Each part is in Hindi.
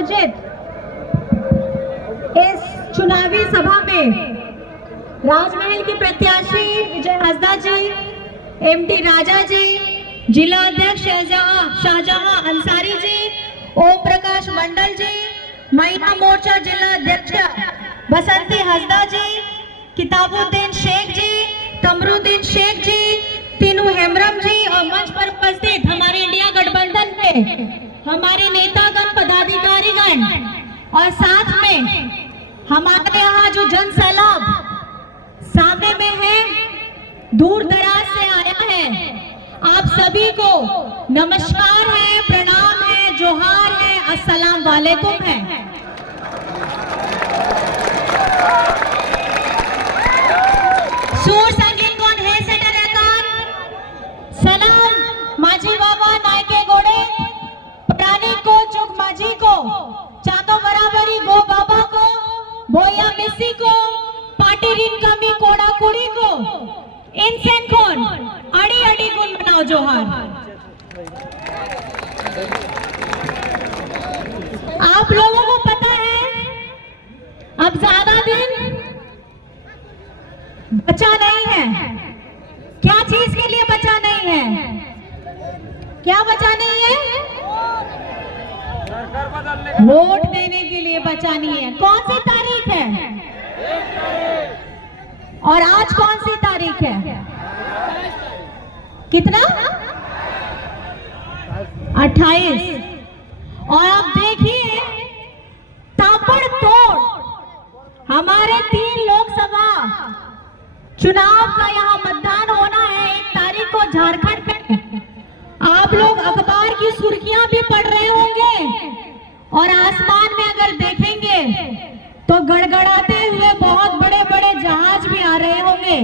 आयोजित इस चुनावी सभा में राजमहल की प्रत्याशी विजय हंसदा जी, एमटी राजा जी, जिला अध्यक्ष शाहजहां अंसारी जी, ओम प्रकाश मंडल जी, महिला मोर्चा जिला अध्यक्ष बसंती हंसदा जी, किताबुद्दीन शेख जी, तमरुद्दीन शेख जी, तीनू हेमरम जी और मंच पर उपस्थित हमारे इंडिया गठबंधन के हमारे नेतागण, पदाधिकारीगण और साथ में हमारे यहाँ जो जन सैलाब सामने में है, दूर दराज से आया है, आप सभी को नमस्कार है, प्रणाम है, जोहार है, अस्सलाम वालेकुम है। सूर संगीत कौन है सेटर सलाम माझी बाबा नायके गोड़े प्राणी को चुक माझी को चातो बराबरी गो बाबा को बोया मिसी को पाटी रिन कमी कोड़ा कुड़ी को इनसेन कौन अड़ी अड़ी गुण बनाओ जोहार। आप लोगों को पता है अब ज्यादा दिन बचा नहीं है। क्या चीज के लिए बचा नहीं है? क्या बचा नहीं है? वोट देने के लिए बचा नहीं है। कौन सी तारीख है? और आज कौन सी तारीख है? कितना? 28। और आप देखिए ताबड़तोड़ हमारे 3 लोकसभा चुनाव का यहाँ मतदान होना है 1 तारीख को झारखंड में। आप लोग अखबार की सुर्खियां भी पढ़ रहे होंगे और आसमान में अगर देखेंगे तो गड़गड़ाते हुए बहुत बड़े बड़े जहाज भी आ रहे होंगे।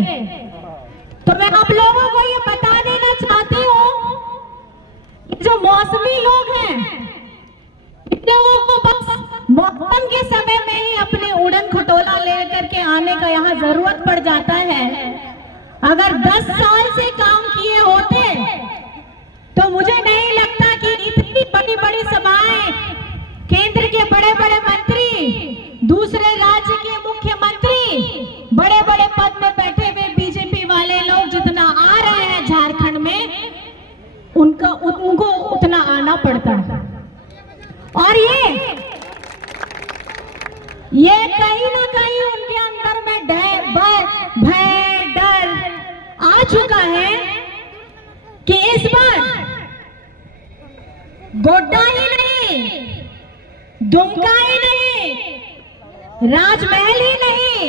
तो मैं आप लोगों को ये बता देना चाहती हूँ, जो मौसमी लोग हैं इन लोगों को बस मौसम के समय में ही अपने उड़न खटोला लेकर के आने का यहाँ जरूरत पड़ जाता है। अगर 10 साल से काम किए होते तो मुझे नहीं लगता कि इतनी बड़ी बड़ी सभाएं, केंद्र के बड़े बड़े मंत्री, दूसरे राज्य के मुख्यमंत्री, बड़े बड़े पद में बैठे हुए बीजेपी वाले लोग जितना आ रहे हैं झारखंड में, उनको उतना आना पड़ता है। और ये कहीं ना कहीं उनके अंदर में भय डर आ चुका है कि इस बार गोड्डा ही नहीं, दुमका ही नहीं, राजमहल ही नहीं,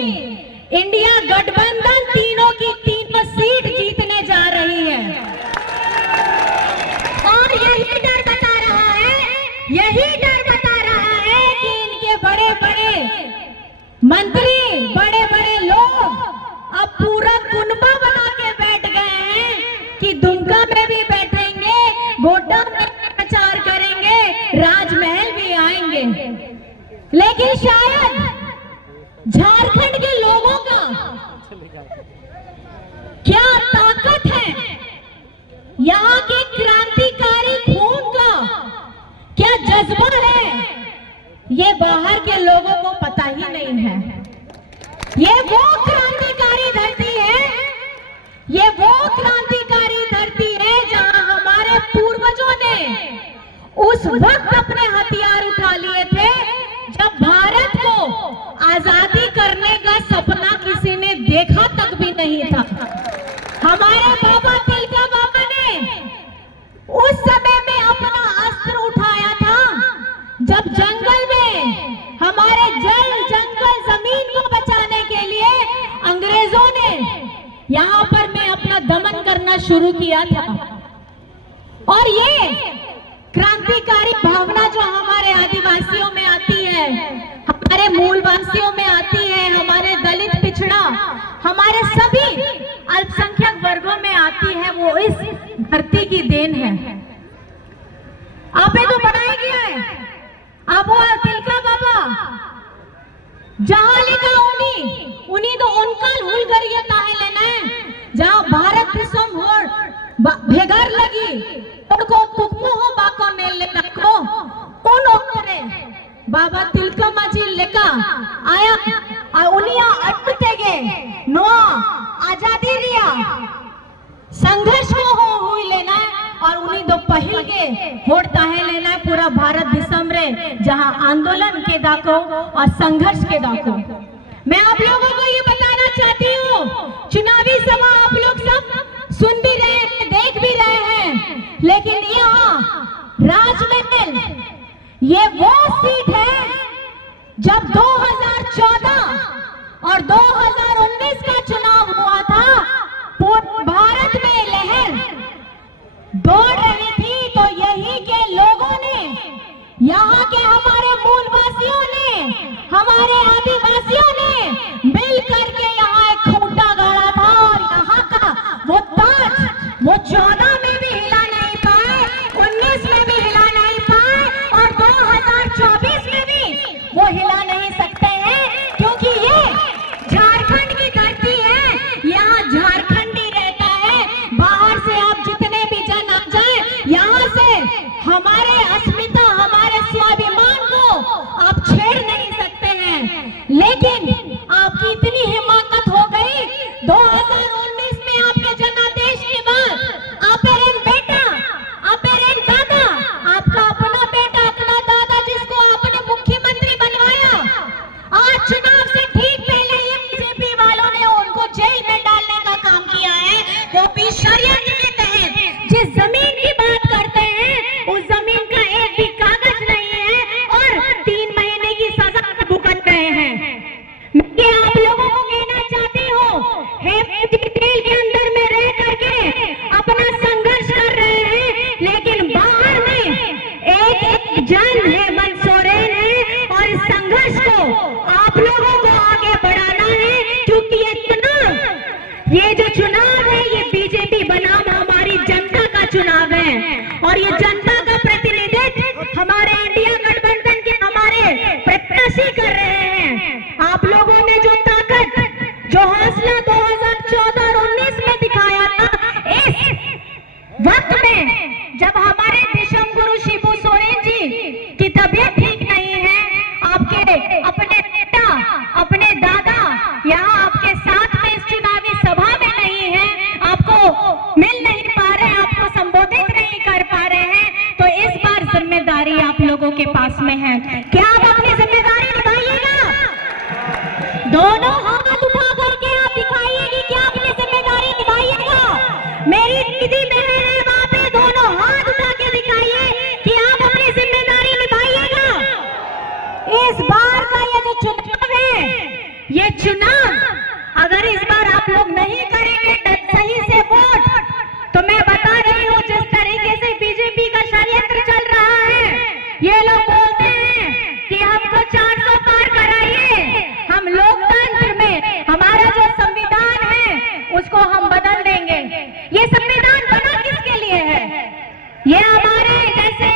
इंडिया गठबंधन तीनों की 3 सीट जीतने जा रही है। और यही डर बता रहा है, यही डर बता रहा है कि इनके बड़े बड़े मंत्री, बड़े बड़े लोग अब पूरा कुनबा बना के बैठ गए हैं कि दुमका में भी बैठेंगे, गोड्डा में प्रचार करेंगे, राजमहल भी आएंगे। लेकिन शायद झारखंड के लोगों का क्या ताकत है, यहाँ के क्रांतिकारी खून का क्या जज्बा है, ये बाहर के लोगों को पता ही नहीं है। ये वो क्रांतिकारी धरती है, ये वो क्रांतिकारी धरती है जहां हमारे पूर्वजों ने उस वक्त अपने हथियार उठा लिए थे जब भारत को आजादी करने का सपना किसी ने देखा तक भी नहीं था। हमारे बाबा तिलका बाबा ने उस समय में अपना अस्त्र उठाया था जब जंगल में हमारे जंगल जमीन को बचाने के लिए अंग्रेजों ने यहाँ पर में अपना दमन करना शुरू किया था। और ये क्रांतिकारी भावना जो हमारे आदिवासियों में आती है, हमारे मूलवासियों में आती है, हमारे दलित पिछड़ा, हमारे सभी अल्पसंख्यक वर्गों में आती है, वो इस धरती की देन है। आपे तो बनाया गया है। अब वो तिलका बाबा जहां लिखा उन्हीं तो उनका हुल करिए ताहे लेना है जहां भारत दिसम हो भेगर लगी उनको तुकमो हो बाको ने लेना को उन ओकरे बाबा तिलकम्माजी लेका आया उनिया अटुटेगे नो आजादी रिया संघर्ष को हुई लेना और उन्हीं दो पहल के होड़ता है लेना है पूरा भारत दिसम रे जहां आंदोलन के दाको और संघर्ष के दाको। मैं आप लोगों को ये बताना चाहती हूँ, चुनावी सभा आप लोग सब सुन भी रहे हैं, देख भी रहे हैं, लेकिन यहाँ राजमहल ये वो सीट है जब 2014 और 2019 का चुनाव हुआ था, पूरे भारत में लहर दौड़ रही थी, तो यही के लोगों ने, यहाँ के हमारे मूलवासियों ने, हमारे आदिवासियों ने मिल करके यहाँ एक खूंटा गाड़ा था और यहाँ का वो ताज वो 14 में भी हिला नहीं पाए, 19 में भी हिला नहीं पाए और 2024 में भी वो हिला नहीं सकते हैं, क्योंकि ये झारखंड की धरती है, यहाँ झारखंडी रहता है। बाहर से आप जितने भी जन आ जाए, यहाँ से हमारे अस्मिता, हमारे स्वाभिमान को आप छेड़ नहीं सकते हैं। लेकिन आपकी इतनी हिम्मत हो गई 2019 में आपके जनादेश के बाद आपरेन बेटा, आपरेन दादा, आपका अपना बेटा, अपना दादा जिसको आपने मुख्यमंत्री बनवाया, आज चुनाव से ठीक पहले ये बीजेपी वालों ने उनको जेल में डालने का काम किया है, वो भी षड्यंत्र के तहत। जिस जमीन की बात करते हैं उस जमीन का एक भी कागज नहीं है और 3 महीने की सजा भुगत रहे हैं। मैं आप लोगों को कहना चाहती हूँ, जेल के अंदर में रह करके अपना संघर्ष कर रहे हैं, लेकिन बाहर में एक जन हेमंत सोरेन है और इस संघर्ष को आप लोगों को आगे बढ़ाना है, क्योंकि ये जो चुनाव है ये बीजेपी बनाम हमारी जनता का चुनाव है और ये जनता का प्रतिनिधित्व हमारे इंडिया गठबंधन के हमारे प्रत्याशी कर रहे हैं। आप लोगों ने जो ताकत, जो हौसला 2014 और 19 में दिखाया था, इस वक्त में जब हमारे विषम गुरु शिबू सोरेन जी की तबीयत ठीक नहीं है, आपके अपने बेटा, अपने दादा यहाँ आपके साथ में इस चुनावी सभा में नहीं है, आपको मिल नहीं पा रहे, आपको संबोधित नहीं कर पा रहे हैं, तो इस बार जिम्मेदारी आप लोगों के पास में है। क्या आप अपनी जिम्मेदारी निभाइएगा? दोनों हाथ उठा करके आप दिखाइएगी कि आप अपनी जिम्मेदारी निभाइएगा। मेरी दीदी बहन है वहां पे, दोनों हाथ उठा के दिखाइए कि आप अपनी जिम्मेदारी निभाइएगा। इस बार का ये जो चुनाव है, ये चुनाव अगर इस बार आप लोग नहीं करेंगे सही से वोट, तो मैं बता रही हूँ जिस तरीके से बीजेपी का षड्यंत्र चल रहा है, ये लोग बोलते हैं कि हमको 400 पार कराइए, हम लोकतंत्र में हमारा जो संविधान है उसको हम बदल देंगे। ये संविधान बना किसके लिए है? ये हमारे जैसे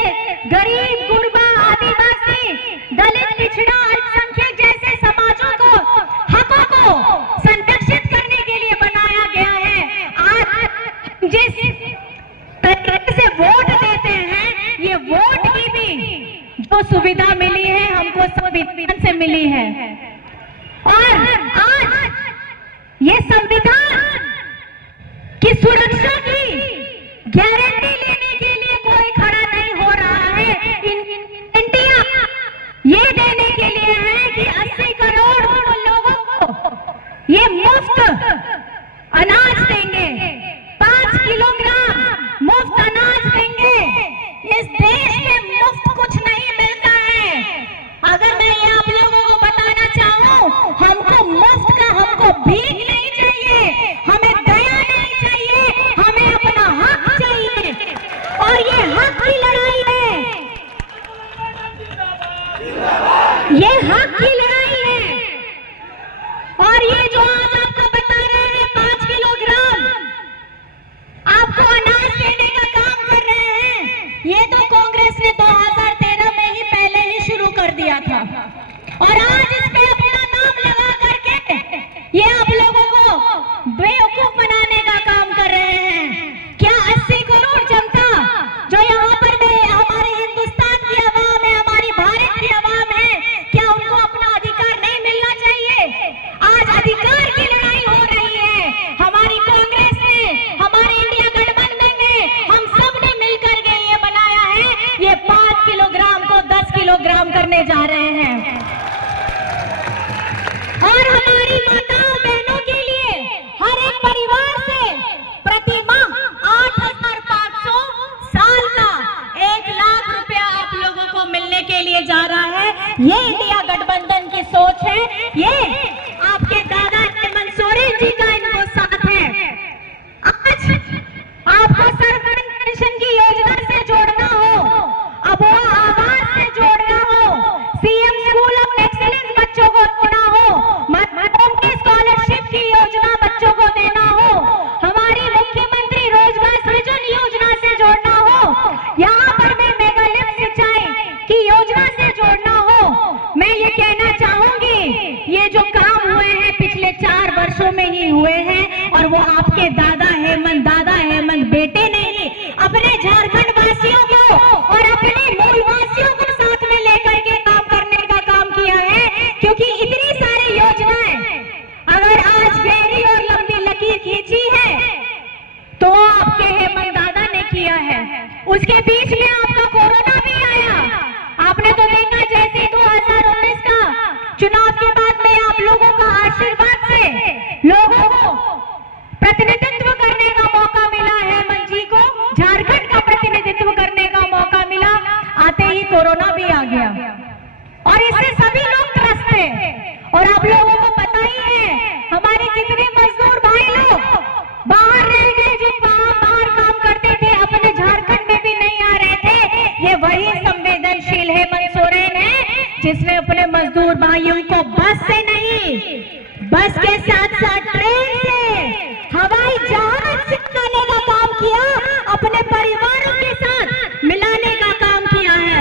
गरीब, गुरबा, आदिवासी, दलित, पिछड़ा, अल्पसंख्यक जैसे समाजों को, हकों को संरक्षित करने के लिए बनाया गया है। आज जिस तरीके से वोट देते हैं, ये वोट की भी जो सुविधा मिली है हमको संविधान से मिली है, और आज ये संविधान की सुरक्षा की गारंटी लेने के लिए कोई खड़ा नहीं हो रहा है। इंडिया ये देने के लिए है कि 80 करोड़ लोगों को ये मुफ्त अनाज देंगे, 5 किलोग्राम मुफ्त अनाज देंगे। इस देश में मुफ्त कुछ नहीं मिलता है। अगर मैं ये आप लोगों को बताना चाहूँ, हमको मुफ्त का, हमको भीख नहीं चाहिए, हमें दया नहीं चाहिए, हमें अपना हक चाहिए, और ये हक की लड़ाई है, ये हक की लड़ाई है। और ये जो आज आपको बता रहे हैं 5 किलोग्राम आपको अनाज देने का काम कर रहे हैं, ये तो कांग्रेस ने 2013 में ही पहले ही शुरू कर दिया था, और आज इस पे अपना नाम लगा करके ये आप लोगों को बेवकूफ बनाने का काम कर रहे हैं। क्या 80 करोड़ जनता जो यहाँ पर हमारे हिंदुस्तान की आवाम है, हमारी भारत की आवाम है, प्रोग्राम करने जा रहे हैं। और हमारी माताओं बहनों के लिए हर एक परिवार से प्रति माह 8,500 साल का 1 लाख रुपया आप लोगों को मिलने के लिए जा रहा है। ये इंडिया गठबंधन की सोच है, ये आपके दादा हेमंत सोरेन जी का इनको साथ है। आज आपको सरकारी पेंशन की योजना से जोड़ना हो, अबोहा आवास से जोड़ना हो, सीएम स्कूल ऑफ एक्सीलेंस बच्चों को देना हो, मदों की स्कॉलरशिप की योजना बच्चों को देना हो, हमारी मुख्यमंत्री रोजगार सृजन योजना से जोड़ना हो, यहाँ पर मैं मेगा लिफ्ट सिंचाई की योजना से जोड़ना हो। मैं ये कहना चाहूंगी, ये जो काम हुए हैं पिछले 4 वर्षों में ही हुए हैं, और वो आपके दादा हेमंत बेटे ने ही अपने झारखंड वासियों को और अपने मूल वासियों को साथ में लेकर के काम करने का काम किया है। क्योंकि इतनी सारी योजनाएं अगर आज गहरी और लंबी लकीर खींची है तो आपके हेमंत दादा ने किया है। उसके बीच में आपका कोरोना भी आया, आपने तो देखा जैसे 2019 का चुनाव के बाद में आप लोगों का आशीर्वाद से लोगों को प्रतिनिधित्व करने का मौका मिला, हेमंत जी को झारखंड का प्रतिनिधित्व करने का मौका मिला, आते ही कोरोना भी आ गया और इससे सभी लोग त्रस्त थे। और आप लोगों को पता ही है हमारे कितने मजदूर भाई लोग बाहर रह गए, जो बाहर काम करते थे, अपने झारखंड में भी नहीं आ रहे थे। ये वही संवेदनशील हेमंत सोरेन है जिसने अपने मजदूर भाइयों को बस से नहीं, बस के साथ साथ ट्रेन से, हवाई जहाज से मिलाने का काम किया, अपने परिवारों के साथ मिलाने का काम किया है।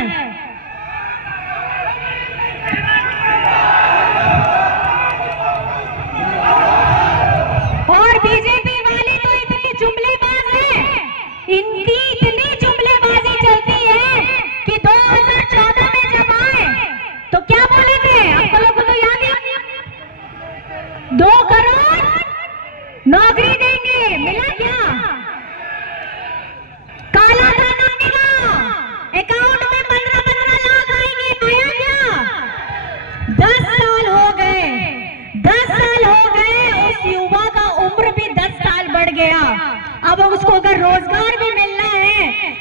और बीजेपी वाले तो इतने जुमलेबाज हैं, इनकी इतनी जुमलेबाजी चलती है कि 2014 में जब आए तो क्या बोले थे, आप लोगों को तो याद है, 2 करोड़ नौकरी देंगे, मिला क्या? काला धन आएगा, अकाउंट में 15-15 लाख आएंगे, आया क्या? 10 साल हो गए, 10 साल हो गए, उस युवा का उम्र भी 10 साल बढ़ गया। अब उसको अगर रोजगार भी मिलना है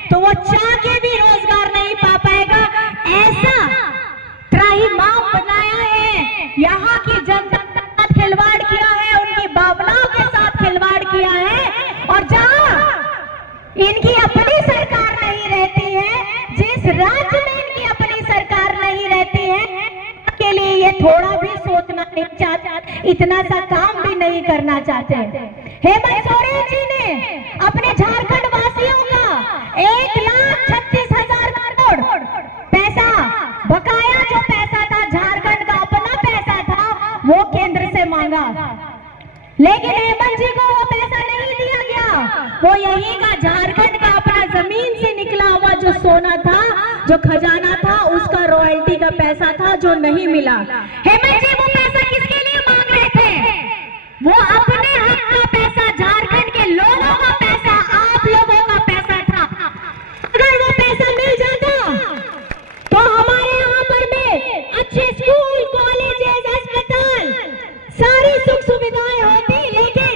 तो वो चाह के भी रोजगार नहीं पा पाएगा। ऐसा त्राहिमाम बनाया है, यहाँ की जनता के साथ खिलवाड़ किया है, उनकी भावनाओं के साथ खिलवाड़ किया है। और जहाँ इनकी अपनी सरकार नहीं रहती है, जिस राज्य में इनकी अपनी सरकार नहीं रहती है, के लिए ये थोड़ा भी सोचना नहीं चाहते, इतना सा काम भी नहीं करना चाहते। हेमंत सोरेन जी ने अपने झारखंड वासियों का 1,36,000 करोड़ पैसा, बकाया जो पैसा था, झारखंड का अपना पैसा था, वो केंद्र से मांगा, लेकिन हेमंत जी को वो पैसा नहीं दिया गया। वो यही का झारखंड का अपना जमीन से निकला हुआ जो सोना था, जो खजाना था, उसका रॉयल्टी का पैसा था जो नहीं मिला। हेमंत जी वो पैसा किसके लिए मांग रहे थे? वो अपने हक का पैसा, झारखंड के लोगों का पैसा, आप लोगों का पैसा था। अगर वो पैसा मिल जाता तो हमारे यहाँ पर में अच्छे स्कूल, कॉलेजेस, अस्पताल, सारी सुख सुविधाएं होती। लेकिन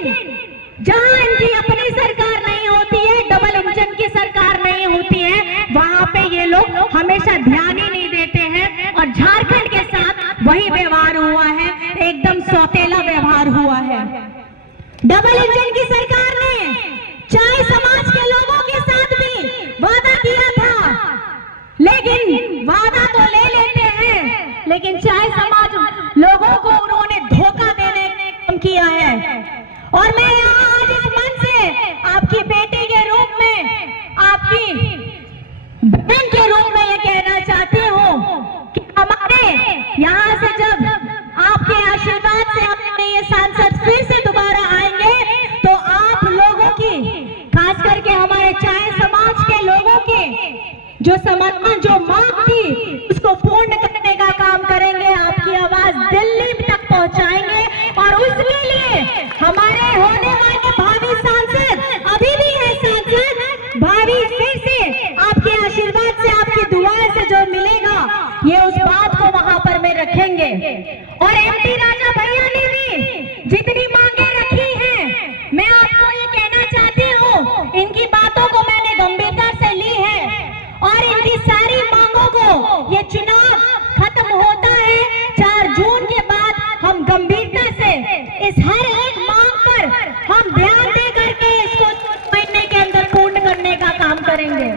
जहां इनकी अपनी सरकार नहीं होती है, डबल इंजन की सरकार नहीं होती है, वहां पे ये लोग हमेशा ध्यान ही नहीं देते हैं। और झारखंड के साथ वही व्यवहार हुआ है, एकदम सौतेला व्यवहार हुआ है। डबल इंजन की सरकार ने चाय समाज के लोगों के साथ भी वादा किया था, लेकिन वादा तो ले लेते हैं, लेकिन चाय समाज लोगों को उन्होंने धोखा देने का काम किया है। और मैं यहाँ आज इस मंच से आपकी बेटी के रूप में, आपकी बहन के रूप में ये कहना चाहती हूँ कि हमारे यहाँ से जब आपके आशीर्वाद से हमारे ये सांसद फिर से दोबारा आएंगे तो आप लोगों की, खास करके हमारे चाय समाज के लोगों के जो समर्थन, जो मांग थी, उसको पूर्ण करने का काम करेंगे। आपकी आवाज दिल्ली तक पहुंचाएंगे और उसके लिए हमारे होने वाले भावी सांसद, अभी भी है सांसद, भावी फिर से आपके आशीर्वाद से, आपकी दुआ से जो मिलेगा, ये उस बात को वहां पर में रखेंगे। और एमपी राजा भैया ने भी जितनी मांगे रखी हैं, मैं आपको ये कहना चाहती हूँ, इनकी बातों को मैंने गंभीरता से ली है और इनकी सारी मांगों को, ये चुनाव खत्म होता है 4 जून के बाद, हम गंभीरता से इस हर एक मांग पर हम ध्यान दे करके इसको महीने के अंदर पूर्ण करने का काम करेंगे।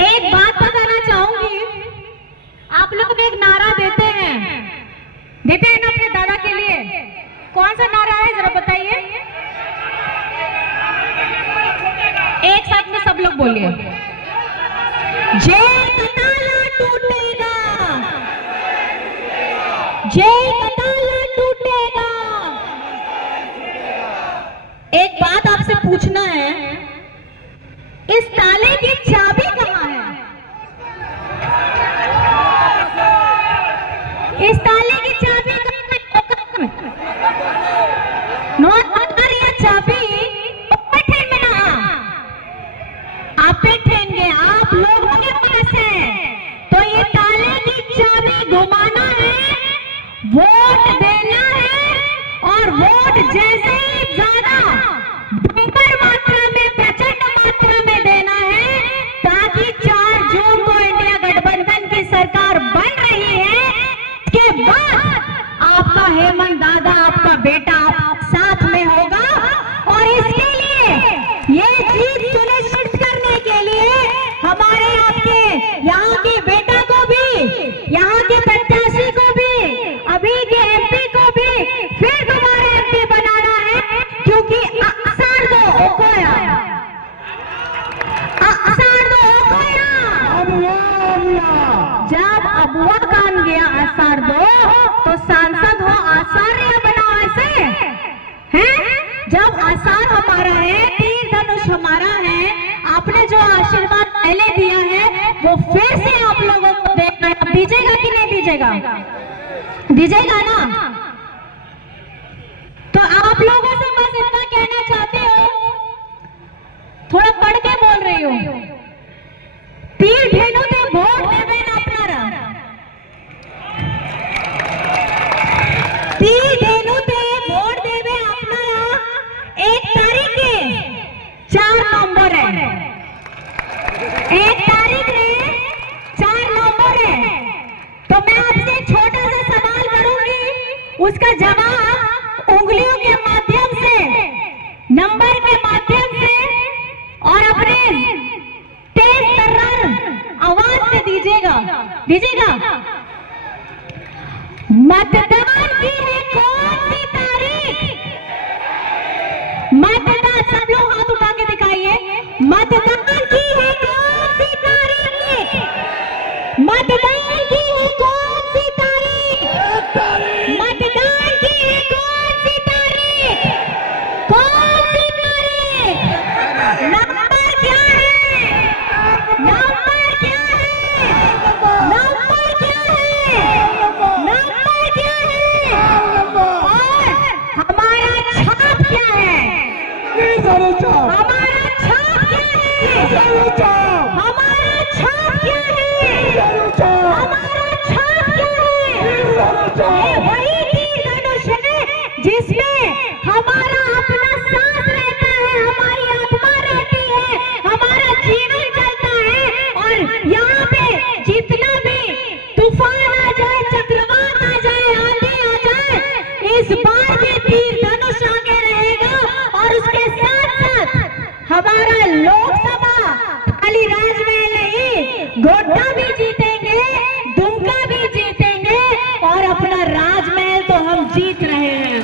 एक बात बताना चाहूंगी, आप लोग एक नारा देते हैं ना अपने दादा के लिए, कौन सा नारा है जरा बताइए, एक साथ में सब लोग बोलिए। जय कताला टूटेगा, जय कताला टूटेगा। एक बात आपसे पूछना है, इस ताले की चाबी कहाँ है? इस ताले की चाबी कहाँ है? ये चाबी में ना आप ठेंगे, आप लोगों के पास है, तो ये ताले की चाबी घुमाना है, वोट देना है और वोट जैसे ही ज्यादा बंपर मात्रा में, प्रचंड मात्रा में देना है, ताकि 4 जून को इंडिया गठबंधन की सरकार बन रही है। इसके बाद आपका हेमंत दादा, आपका बेटा आप साथ में होगा और इसके लिए, ये जीत सुनिश्चित करने के लिए हमारे आपके यहाँ के बेटा को भी, यहाँ के प्रत्याशी को भी, अभी के एमपी को भी फिर दोबारा एमपी बनाना है, क्योंकि असार दो ओकोया, जब अबुआ कान गया आसार दो, तो सांसद हो आचार्य बनाओ, ऐसे हैं? जब आसार हमारा है, तीर धनुष हमारा है, आपने जो आशीर्वाद पहले दिया है वो फिर से आप लोगों को देखना है। दीजिएगा कि नहीं दीजिएगा? दीजिएगा ना? तो आप लोगों से बस इतना कहना चाहते हो, थोड़ा पढ़ के बोल रही हो, तीर धेनु ते वोट देवे ना अपनारा, तीर धेनु ते वोट देवे अपनारा। 1 तारीख के 4 नवंबर है, 1 तारीख में 4 नवंबर है, तो मैं आपसे छोटा सा सवाल करूंगी, उसका जवाब उंगलियों के माध्यम से, नंबर के माध्यम से और अपने तेज तर्रार आवाज से दीजिएगा। दीजिएगा। मतदान की है कौन सी तारीख? मतदान, सब लोग हाथ उठा के दिखाइए, मतदान की है कौन सी तारीख? मतदान की है कौन सी तारीख? मतदान की है कौन सी तारीख? कौन सी तारीख? नंबर क्या है? नंबर क्या है? नंबर क्या है? नंबर क्या है? और हमारा छाप क्या है? हमारा छाप क्या है? हमारा छाप क्या है? हमारा छाप क्या है? ये वही तीर धनुष है जिसमें हमारा अपना सांस रहता है, हमारी आत्मा रहती है, हमारा जीवन चलता है। और यहाँ पे जितना भी तूफान आ जाए, चक्रवात आ जाए, आंधी आ जाए, इस बार भी तीर धनुष आगे रहेगा। और उसके साथ साथ हमारा लोकसभा खाली राजमहल नहीं, गोड्डा भी जीतेंगे, दुमका भी जीतेंगे और अपना राजमहल तो हम जीत रहे हैं।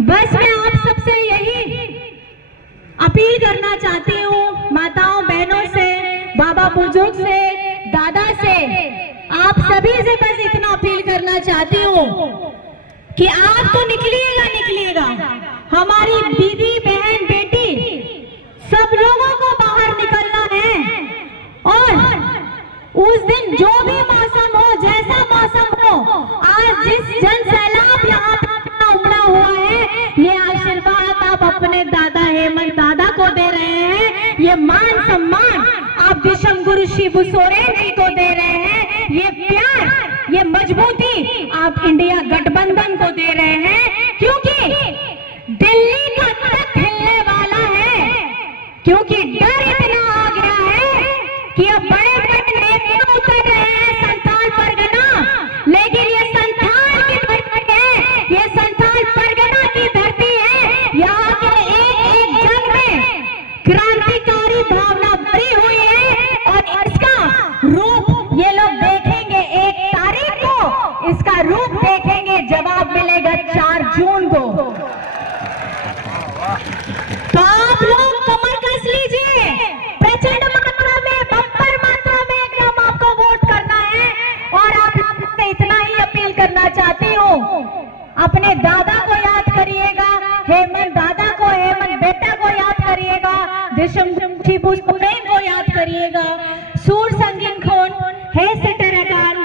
बस मैं आप सबसे यही अपील करना चाहती हूँ, माताओं बहनों से, बाबा बुजुर्ग से, दादा से, आप सभी से बस इतना अपील करना चाहती हूँ कि आप तो निकलिएगा, हमारी दीदी बहन बेटी सब लोगों को बाहर निकलना है। और उस दिन जो भी मौसम हो, शिबू सोरेन जी को दे रहे हैं। ये प्यार, ये मजबूती आप इंडिया गठबंधन को दे रहे हैं, क्योंकि दिल्ली का तख्त हिलने वाला है, क्योंकि डर इतना आ गया है कि अब बड़े बड़े नेता उतर रहे हैं संथाल परगना, लेकिन ये संथाल की धरती है, ये संथाल परगना की धरती है। यहाँ के एक एक जन में क्रांतिकारी भावना भरी हुई है और इसका रूप ये लोग देखेंगे 1 तारीख को, इसका रूप देखेंगे, जवाब मिलेगा 4 जून को। तो आप लोग कमर कस लीजिए, प्रचंड मात्रा में, बम्पर मात्रा में एकदम आपको वोट करना है। और आप लोगों से इतना ही अपील करना चाहती हूँ, अपने दादा को याद करिएगा, हेमंत दादा को, हेमंत बेटा को याद करिएगा, शिबू सोरेन को याद करिएगा, सूर संगीन खोन, हे सिटरकान,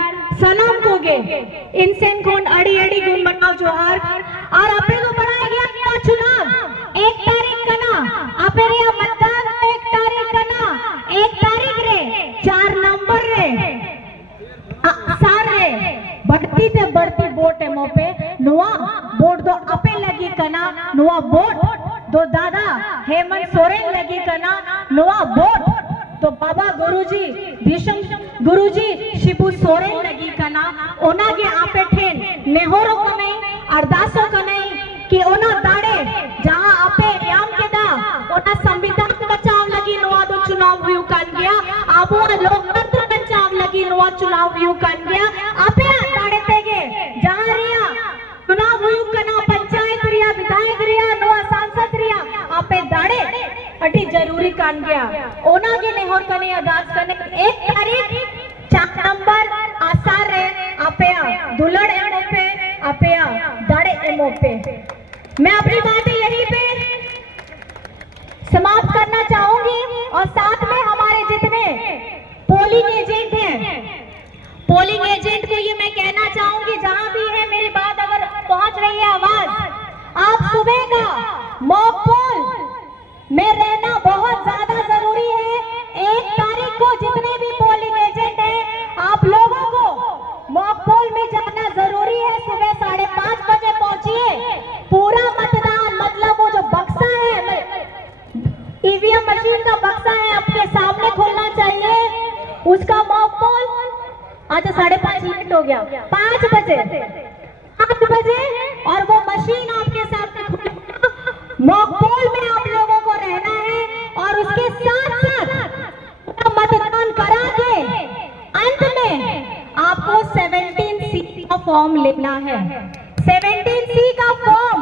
सलाम कोगे, इनसेन खोन, अड़ी अड़ी गुण मनाव जोहार। और आपे को बढ़ाया गया चुनाव 1 तारीख का ना, आपे रे मतदान 1 तारीख का ना, 1 तारीख रे 4 नंबर रे सार रे बढ़ती ते बढ़ती वोट एमो पे नुआ वोट दो अपे लगी कना, नुआ वोट दो दादा हेमंत सोरेन लगी कना, नुआ वोट तो बाबा गुरुजी दिशम गुरुजी शिबू सोरेन लगी कना। ओना के आपे ठेन नेहोरो को नहीं, अरदासों को नहीं कि ओना दाड़े जहां आपे याम के दा ओना संविधान बचाव लगी नुआ दो चुनाव हुई कन गया, आपो लोकतंत्र बचाव लगी नुआ चुनाव हुई कन गया। आपे दाड़े तेगे जहां रिया चुनाव हुई कना, पंचायत रिया, विधायक रिया, नुआ सांसद रिया, आपे दाड़े अटी जरूरी कान गया। ओना के नेहोर कने अरदास कने 1 तारीख 4 नंबर आसार रे आपे दुलड़ एमओ पे, आपे दाड़े एमओ पे। मैं अपनी बातें यहीं पे समाप्त करना चाहूंगी और साथ में हमारे जितने पोलिंग एजेंट हैं, पोलिंग एजेंट को ये मैं कहना चाहूंगी, जहां भी है मेरी बात अगर पहुंच रही है आवाज, आप सुबह का मॉक पोल में रहना बहुत ज्यादा जरूरी है। 1 तारीख को जितने भी पोलिंग एजेंट हैं, आप लोगों को मॉक पोल में जाना जरूरी है। सुबह 5:30 बजे पहुंचिए। पूरा मतदान मतलब वो जो बक्सा है, ईवीएम मशीन का बक्सा है, आपके सामने खुलना चाहिए। उसका मॉक पोल अच्छा 5:30 मिनट हो गया, 5 बजे 8 बजे, और वो मशीन आपके सामने खुलेगा। मॉक पोल में आप लोगों को रहना है और उसके साथ साथ मतदान करा के अंत में आपको 17C का फॉर्म लेना है। 17C का फॉर्म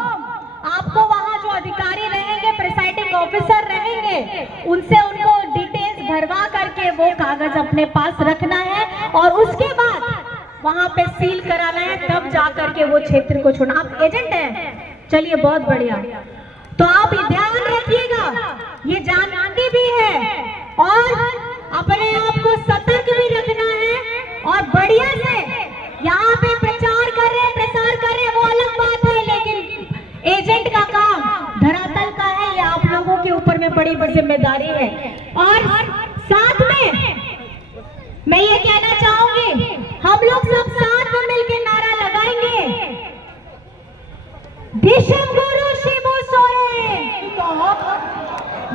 आपको वहां जो अधिकारी रहेंगे, प्रिसाइडिंग ऑफिसर रहेंगे, उनसे उनको डिटेल्स भरवा करके वो कागज अपने पास रखना है और उसके बाद वहां पे सील कराना है, तब जाकर के वो क्षेत्र को छोड़ना। आप एजेंट हैं, चलिए बहुत बढ़िया। तो आप ध्यान रखिएगा, ये जानकारी भी है और अपने आप को सतर्क भी रखना है और बढ़िया से यहाँ पे प्रचार कर रहे, प्रसार कर रहे, वो अलग बात है, लेकिन एजेंट का काम धरातल का है, ये आप लोगों के ऊपर में बड़ी जिम्मेदारी है। और साथ में मैं ये कहना चाहूंगी, हम लोग सब साथ में मिलकर नारा लगाएंगे, दिशम गुरु शिबू सोरेन,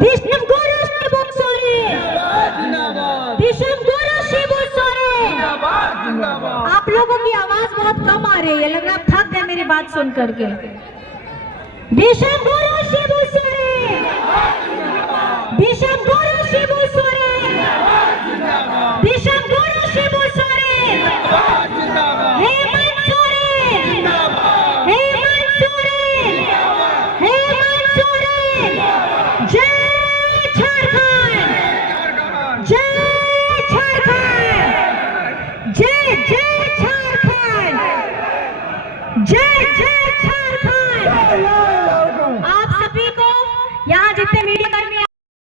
दिशम गुरु शिबू सोरेन, दिशम गुरु शिबू सोरेन। आप लोगों की आवाज बहुत कम आ रही है, लग रहा थक गए मेरी बात सुन करके। दिशम गुरु शिबू सोरेन, दिशम गुरु शिबू सोरेन, दिशम गुरु शिबू सोरेन, हेमंत सोरेन, हेमंत सोरेन, हेमंत सोरेन। जय झारखंड, जय झारखंड, जय जय झारखंड, जय जय झारखंड। आप सभी को यहाँ जितने मीडिया कर्मी